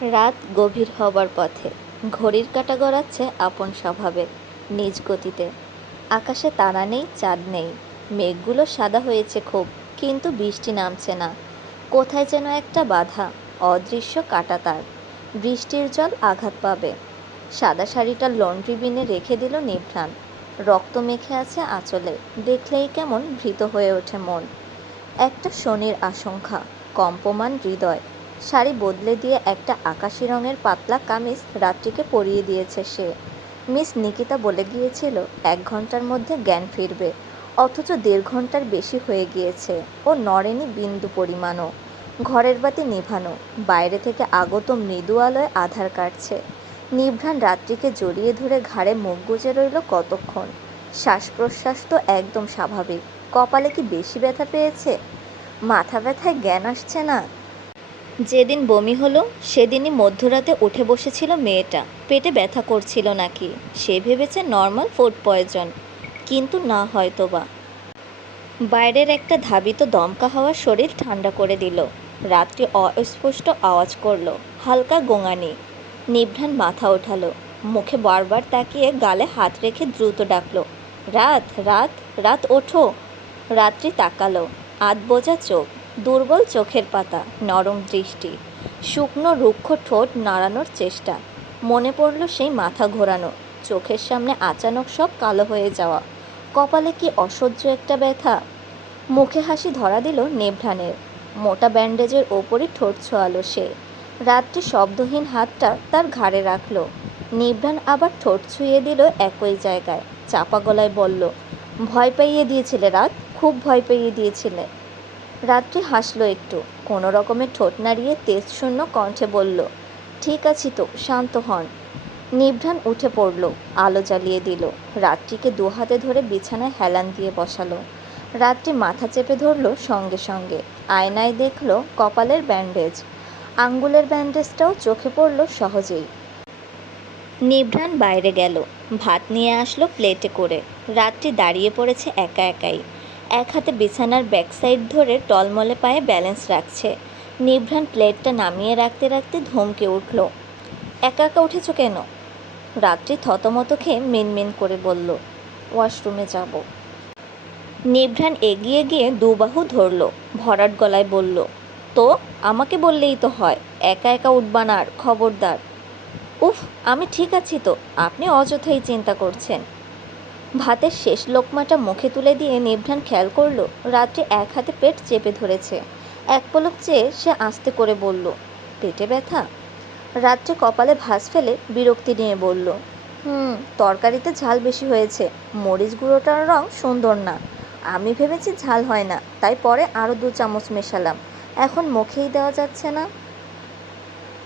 রাত গভীর হবার পথে। ঘড়ির কাঁটা গড়াচ্ছে আপন স্বভাবে, নিজ গতিতে। আকাশে তারা নেই, চাঁদ নেই। মেঘগুলো সাদা হয়েছে খুব, কিন্তু বৃষ্টি নামছে না। কোথায় যেন একটা বাধা, অদৃশ্য কাটা তার। বৃষ্টির জল আঘাত পাবে। সাদা শাড়িটা লন্ড্রি বিনে রেখে দিল নিভ্রাণ। রক্ত মেখে আছে আঁচলে, দেখলেই কেমন ভীত হয়ে ওঠে মন। একটা শনির আশঙ্কা, কম্পমান হৃদয়। শাড়ি বদলে দিয়ে একটা আকাশি রঙের পাতলা কামিজ রাত্রিকে পরিয়ে দিয়েছে সে। মিস নিকিতা বলে গিয়েছিল, এক ঘণ্টার মধ্যে জ্ঞান ফিরবে, অথচ দেড় ঘণ্টার বেশি হয়ে গিয়েছে। ও নড়েনি বিন্দু পরিমাণও। ঘরের বাতি নিভানো, বাইরে থেকে আগত মৃদু আলোয় আধার কাটছে। নিভ্রাণ রাত্রিকে জড়িয়ে ধরে ঘাড়ে মুখ গুজে রইল কতক্ষণ। শ্বাস প্রশ্বাস তো একদম স্বাভাবিক। কপালে কি বেশি ব্যথা পেয়েছে? মাথা ব্যথায় জ্ঞান আসছে না? যেদিন বমি হলো, সেদিনই মধ্যরাতে উঠে বসেছিল মেয়েটা। পেটে ব্যথা করছিল নাকি? সে ভেবেছে নর্মাল ফুড পয়জন, কিন্তু না হয়তো বা বাইরের একটা ধাবিত দমকা হাওয়া শরীর ঠান্ডা করে দিল। রাত্রি অস্পষ্ট আওয়াজ করল, হালকা গোঙানি। নিভ্রাণ মাথা ওঠালো, মুখে বারবার তাকিয়ে গালে হাত রেখে দ্রুত ডাকলো, রাত রাত রাত, ওঠো। রাত্রি তাকালো আধ বোঝা চোখ। দুর্বল চোখের পাতা, নরম দৃষ্টি, শুকনো রুক্ষ ঠোঁট নাড়ানোর চেষ্টা। মনে পড়ল সেই মাথা ঘোরানো। চোখের সামনে আচানক সব কালো হয়ে যাওয়া। কপালে কি অসহ্য একটা ব্যথা? মুখে হাসি ধরা দিল নেভ্রানের। মোটা ব্যান্ডেজের ওপরই ঠোঁট ছোঁয়ালো সে। রাত্রি শব্দহীন হাতটা তার ঘাড়ে রাখল। নিভ্রান আবার ঠোঁট ছুঁয়ে দিল একই জায়গায়। চাপা গলায় বলল, ভয় পাইয়ে দিয়েছিলে রাত? খুব ভয় পাইয়ে দিয়েছিলে। রাত্রি হাসলো একটু। কোনো রকমের ঠোঁট নাড়িয়ে তেজ শূন্য কণ্ঠে বলল, ঠিক আছি তো, শান্ত হন। নিভ্রাণ উঠে পড়ল, আলো জ্বালিয়ে দিল। রাত্রিকে দু হাতে ধরে বিছানায় হেলান দিয়ে বসালো। রাত্রি মাথা চেপে ধরলো সঙ্গে সঙ্গে। আয়নায় দেখল কপালের ব্যান্ডেজ। আঙ্গুলের ব্যান্ডেজটাও চোখে পড়ল সহজেই। নিভ্রাণ বাইরে গেল। ভাত নিয়ে আসলো প্লেটে করে। রাত্রি দাঁড়িয়ে পড়েছে একা একাই। এক হাতে বিছানার ব্যাক সাইড ধরে টলমলে পায়ে ব্যালেন্স রাখছে। নিভ্রাণ প্লেটটা নামিয়ে রাখতে রাখতে ধমকে উঠল, একা একা উঠেছ কেন? রাত্রি থতমত খেয়ে মিনমিন করে বলল, ওয়াশরুমে যাব। নিভ্রাণ এগিয়ে গিয়ে দুবাহু ধরল, ভরাট গলায় বলল, তো, আমাকে বললেই তো হয়, একা একা উঠবান আর খবরদার। উফ, আমি ঠিক আছি তো, আপনি অযথাই চিন্তা করছেন। ভাতের শেষ লোকমাটা মুখে তুলে দিয়ে নিভ্রাণ খেয়াল করল, রাত্রে এক হাতে পেট চেপে ধরেছে। এক পলক চেয়ে সে আস্তে করে বলল, পেটে ব্যথা? রাত্রে কপালে ভাঁজ ফেলে বিরক্তি নিয়ে বলল, হুম, তরকারিতে ঝাল বেশি হয়েছে, মরিচ গুঁড়োটার রং সুন্দর না। আমি ভেবেছি ঝাল হয় না, তাই পরে আরও দু চামচ মেশালাম। এখন মুখেই দেওয়া যাচ্ছে না।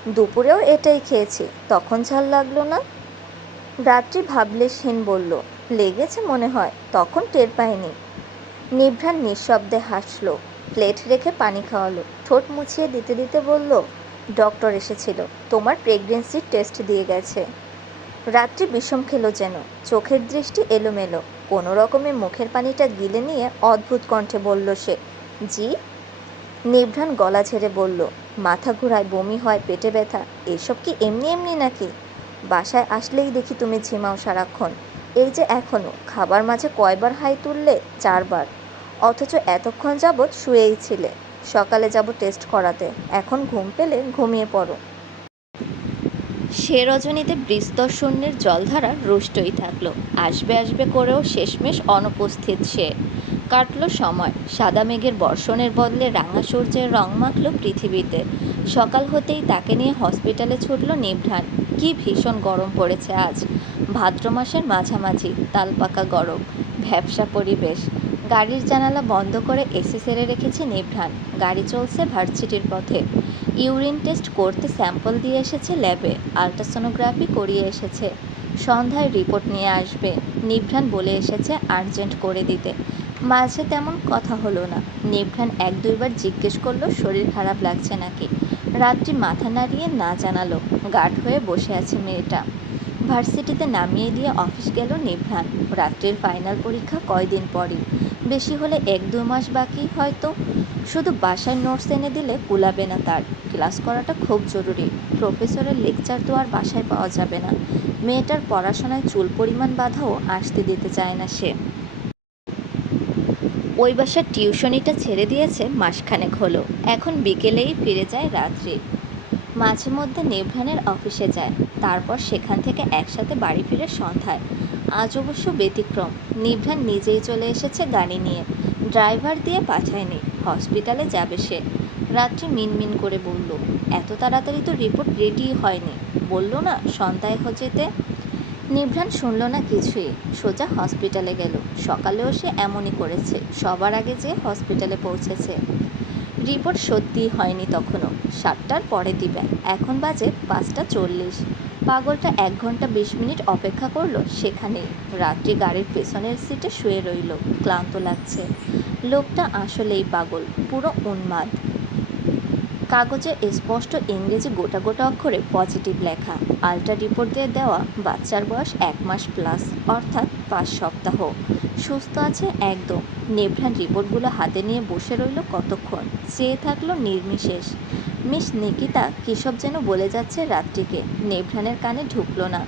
দুপুরেও এটাই খেয়েছি, তখন ঝাল লাগল না? রাত্রি ভাবলেশহীন বলল লেগেছে মনে হয়, তখন টের পায়নি নিভ্রাণ নিঃশব্দে হাসলো, প্লেট রেখে পানি খাওয়ালো, ঠোঁট মুছিয়ে দিতে দিতে বলল, ডক্টর এসেছিল, তোমার প্রেগনেন্সির টেস্ট দিয়ে গেছে। রাত্রি বিষম খেলো যেন, চোখের দৃষ্টি এলোমেলো, কোনো রকমে মুখের পানিটা গিলে নিয়ে অদ্ভুত কণ্ঠে বলল সে, জি? নিভ্রাণ গলা ছেড়ে বলল, মাথা ঘোরায় বমি হয়, পেটে ব্যথা, এসব কি এমনি এমনি নাকি? বাসায় আসলেই দেখি তুমি ঝিমাও সারাক্ষণ। এই যে এখনও খাবার মাঝে কয়বার হাই তুললে? চারবার। অথচ এতক্ষণ যাবৎ শুয়েই ছিলে। সকালে যাব টেস্ট করাতে। এখন ঘুম পেলে ঘুমিয়ে পড়ো। সে রজনীতে বিস্তর শূন্যের জলধারা রুষ্টই থাকল। আসবে আসবে করেও শেষমেশ অনুপস্থিত সে। কাটলো সময়। সাদা মেঘের বর্ষণের বদলে রাঙা সূর্যের রং মাখল পৃথিবীতে। সকাল হতেই তাকে নিয়ে হসপিটালে ছুটল নিভ্রাণ কি ভীষণ গরম পড়েছে আজ। ভাদ্র মাসের মাঝামাঝি তালপাকা গরম, ভ্যাবসা পরিবেশ। গাড়ির জানালা বন্ধ করে এসি সেরে রেখেছে নিভ্রাণ গাড়ি চলছে ভার্সিটির পথে। ইউরিন টেস্ট করতে স্যাম্পল দিয়ে এসেছে ল্যাবে। আলট্রাসোনোগ্রাফি করিয়ে এসেছে। সন্ধ্যায় রিপোর্ট নিয়ে আসবে। নিভ্রাণ বলে এসেছে আর্জেন্ট করে দিতে। মাঝে তেমন কথা হলো না। নিভ্রাণ এক দুইবার জিজ্ঞেস করল, শরীর খারাপ লাগছে নাকি? রাত্রি মাথা নাড়িয়ে না জানালো। গাঢ় হয়ে বসে আছে মেয়েটা। ভার্সিটিতে নামিয়ে দিয়ে অফিস গেল নিভ্রান রাত্রির ফাইনাল পরীক্ষা কয়দিন পরই? বেশি হলে এক দু মাস বাকি হয়তো। শুধু বাসায় নোটস এনে দিলে কুলাবে না তার। ক্লাস করাটা খুব জরুরি। প্রফেসরের লেকচার তো আর বাসায় পাওয়া যাবে না। মেয়েটার পড়াশোনায় চুল পরিমাণ বাধাও আসতে দিতে চায় না সে। ওই বাসার টিউশনিটা ছেড়ে দিয়েছে, মাসখানেক হলো। এখন বিকেলেই ফিরে যায় রাত্রি। মাঝে মধ্যে নিভ্রানের অফিসে যায়। তারপর সেখান থেকে একসাথে বাড়ি ফিরে সন্ধ্যায়। আজ অবশ্য ব্যতিক্রম। নিভ্রান নিজেই চলে এসেছে গাড়ি নিয়ে। ড্রাইভার দিয়ে পাঠায়নি। হসপিটালে যাবে সে। রাত্রি মিনমিন করে বলল, এত তাড়াতাড়ি তো রিপোর্ট রেডি হয়নি। বলল, না, সন্ধ্যায় যেতে। নিভ্রান শুনল না কিছুই। সোজা হসপিটালে গেল। সকালেও সে এমনই করেছে, সবার আগে যে হসপিটালে পৌঁছেছে। রিপোর্ট সত্যিই হয়নি তখনও। সাতটার পরে দিবে। এখন বাজে পাঁচটা চল্লিশ। পাগলটা এক ঘণ্টা বিশ মিনিট অপেক্ষা করল সেখানে রাত্রি গাড়ির পেছনের সিটে শুয়ে রইল, ক্লান্ত লাগছে। লোকটা আসলেই পাগল, পুরো উন্মাদ। কাগজে স্পষ্ট ইংরেজি গোটা গোটা অক্ষরে পজিটিভ লেখা। আলট্রা রিপোর্ট দিয়ে দেওয়া বাচ্চার বয়স এক মাস প্লাস অর্থাৎ পাঁচ সপ্তাহ। সুস্থ আছে একদম। নেভ্রান রিপোর্টগুলো হাতে নিয়ে বসে রইল কতক্ষণ? চেয়ে থাকল নির্বিশেষ। মিস নিকিতা কিসব যেন বলে যাচ্ছে রাত্রিকে? নেভ্রানের কানে ঢুকলো না।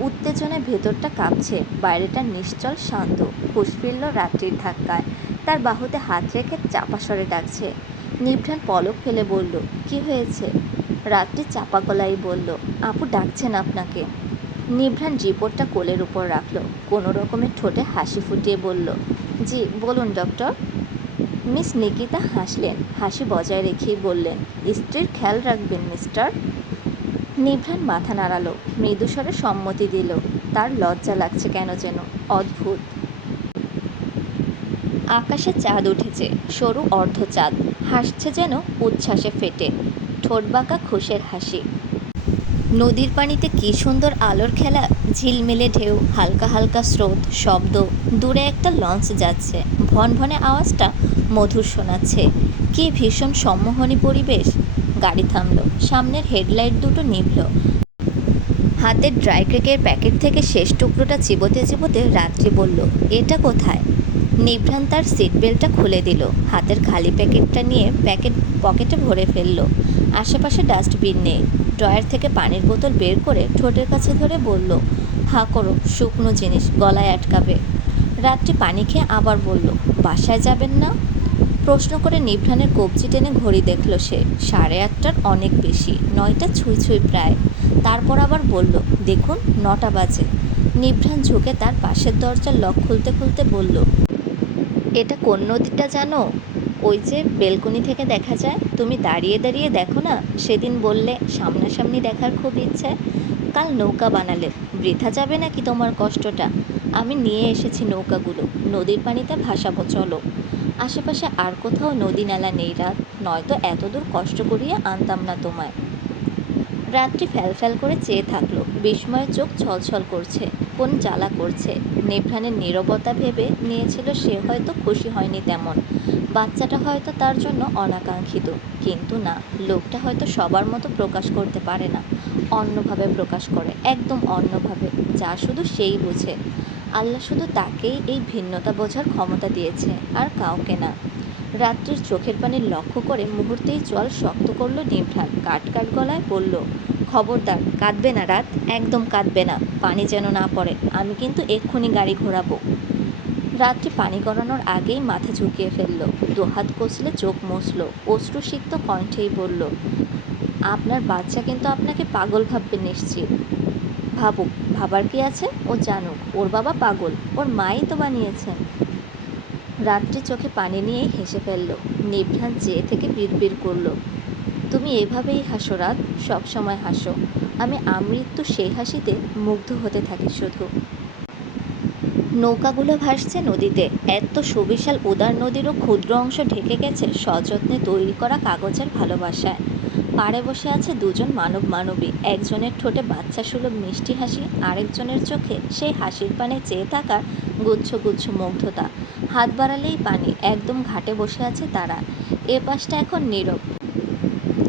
উত্তেজনায় ভেতরটা কাঁপছে, বাইরেটা নিশ্চল শান্ত। হুশ ফিরল রাত্রির ধাক্কায়। তার বাহুতে হাত রেখে চাপা স্বরে ডাকছে নিভ্রান পলক ফেলে বলল, কি হয়েছে? রাত্রি চাপা গলায় বলল, আপু ডাকছেন আপনাকে। নিভ্রান রিপোর্টটা কোলের উপর রাখল, কোনো রকমের ঠোঁটে হাসি ফুটিয়ে বলল, জি, বলুন ডক্টর। মিস নিকিতা হাসলেন, হাসি বজায় রেখেই বললেন, স্ত্রীর খেয়াল রাখবেন, মিস্টার। নিভ্রান মাথা নাড়ালো মৃদুস্বরে সম্মতি দিল, তার লজ্জা লাগছে কেন যেন? অদ্ভুত। আকাশে চাঁদ উঠেছে, সরু অর্ধ চাঁদ। হাসছে যেন উচ্ছ্বাসে ফেটে। ঠোঁট বাঁকা খুশের হাসি। নদীর পানিতে কি সুন্দর আলোর খেলা, ঝিলমিলে ঢেউ, হালকা হালকা স্রোত, শব্দ, দূরে একটা লঞ্চ যাচ্ছে। ভন ভনে আওয়াজটা মধুর শোনাচ্ছে। কি ভীষণ সম্মোহনী পরিবেশ। গাড়ি থামলো, সামনের হেডলাইট দুটো নিভল। হাতের ড্রাই কেকের প্যাকেট থেকে শেষ টুকরোটা চিবোতে চিবোতে রাত্রি বলল, এটা কোথায়? নিভ্রান তার সিট বেল্টটা খুলে দিল। হাতের খালি প্যাকেটটা নিয়ে প্যাকেট পকেটে ভরে ফেলল। আশেপাশে ডাস্টবিন নেই। ড্রয়ার থেকে পানির বোতল বের করে ঠোঁটের কাছে ধরে বলল, হা, করো, শুকনো জিনিস, গলায় আটকাবে। রাত্রি পানি খেয়ে আবার বলল, বাসায় যাবেন না? প্রশ্ন করে নিভ্রানের কবজি টেনে ঘড়ি দেখল সে। সাড়ে আটটার অনেক বেশি, নয়টা ছুঁই ছুঁই প্রায়। তারপর আবার বলল, দেখুন, নটা বাজে। নিভ্রান ঝুঁকে তার পাশের দরজার লক খুলতে খুলতে বলল এটা কোন নদীটা জানো? ওই যে বেলকনি থেকে দেখা যায়। তুমি দাঁড়িয়ে দাঁড়িয়ে দেখো না? সেদিন বললে সামনাসামনি দেখার খুব ইচ্ছে। কাল নৌকা বানালে। বৃথা যাবে নাকি তোমার কষ্টটা? আমি নিয়ে এসেছি নৌকাগুলো। নদীর পানিতে ভাসাবো, চলো। আশেপাশে আর কোথাও নদী নালা নেই রাত। নয়তো এতদূর কষ্ট করিয়ে আনতাম না তোমায়। রাত্রি ফ্যাল করে চেয়ে থাকল। বিস্ময়ের চোখ ছলছল করছে। কোন জ্বালা করছে। নেভ্রানের নীরবতা ভেবে নিয়েছিল সে হয়তো খুশি হয়নি তেমন। বাচ্চাটা হয়তো তার জন্য অনাকাঙ্ক্ষিত। কিন্তু না, লোকটা হয়তো সবার মতো প্রকাশ করতে পারে না। অন্যভাবে প্রকাশ করে, একদম অন্যভাবে, যা শুধু সেই বোঝে। আল্লাহ শুধু তাকেই এই ভিন্নতা বোঝার ক্ষমতা দিয়েছে, আর কাউকে না। রাত্রির চোখের পানি লক্ষ্য করে মুহূর্তেই জল শক্ত করল নিভ্রান কাট কাট গলায় বলল, খবরদার, কাঁদবে না রাত, একদম কাঁদবে না, পানি যেন না পড়ে, আমি কিন্তু এক্ষুনি গাড়ি ঘোরাবো। রাত্রি পানি গড়ানোর আগেই মাথা ঝুঁকিয়ে ফেলল, দুহাত কষলে চোখ মুছলো, অশ্রুসিক্ত কণ্ঠেই বলল, আপনার বাচ্চা কিন্তু আপনাকে পাগল ভাববে নিশ্চিত। ভাবুক, ভাবার কি আছে? ও জানুক, ওর বাবা পাগল, ওর মাই তো বানিয়েছেন। রাত্রি চোখে পানি নিয়েই হেসে ফেলল। নিভ্রান চেয়ে থেকে বিড়বিড় করল। তুমি এভাবেই হাসো রাত সবসময় হাসো। আমি আমৃত্যু সেই হাসিতে মুগ্ধ হতে থাকি শুধু। নৌকাগুলো ভাসছে নদীতে। এত সুবিশাল উদার নদীরও ক্ষুদ্র অংশ ঢেকে গেছে সযত্নে তৈরি করা কাগজের ভালোবাসায়। পাড়ে বসে আছে দুজন মানব মানবী। একজনের ঠোঁটে বাচ্চা সুলভ মিষ্টি হাসি, আরেকজনের চোখে সেই হাসির পানে চেয়ে থাকার গুচ্ছ গুচ্ছ মুগ্ধতা। হাত বাড়ালেই পানি, একদম ঘাটে বসে আছে তারা। এ পাশটা এখন নীরব।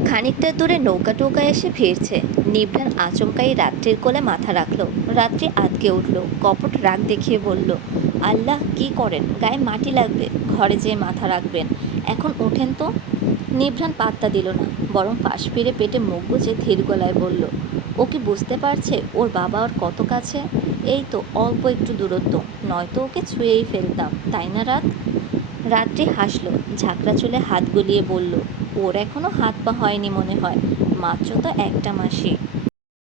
খানিকটা দূরে নৌকা টোকা এসে ফিরছে। নিভ্রান আচমকাই রাত্রির কোলে মাথা রাখল। রাত্রি আতকে উঠল, কপট রাগ দেখিয়ে বলল, আল্লাহ, কি করেন? গায়ে মাটি লাগবে, ঘরে যেয়ে মাথা রাখবেন। এখন ওঠেন তো? নিভ্রান পাত্তা দিল না, বরং পাশ ফিরে পেটে মুখ গুজে ধীর গলায় বলল, ও কি বুঝতে পারছে? ওর বাবা ওর কত কাছে? এই তো অল্প একটু দূরত্ব, নয়তো ওকে ছুঁয়েই ফেলতাম, তাই না রাত? রাত্রি হাসলো, ঝাঁকড়া চুলে হাত গলিয়ে বলল, ওর এখনও হাত পা হয়নি মনে হয়, মাত্র তো একটা মাসে।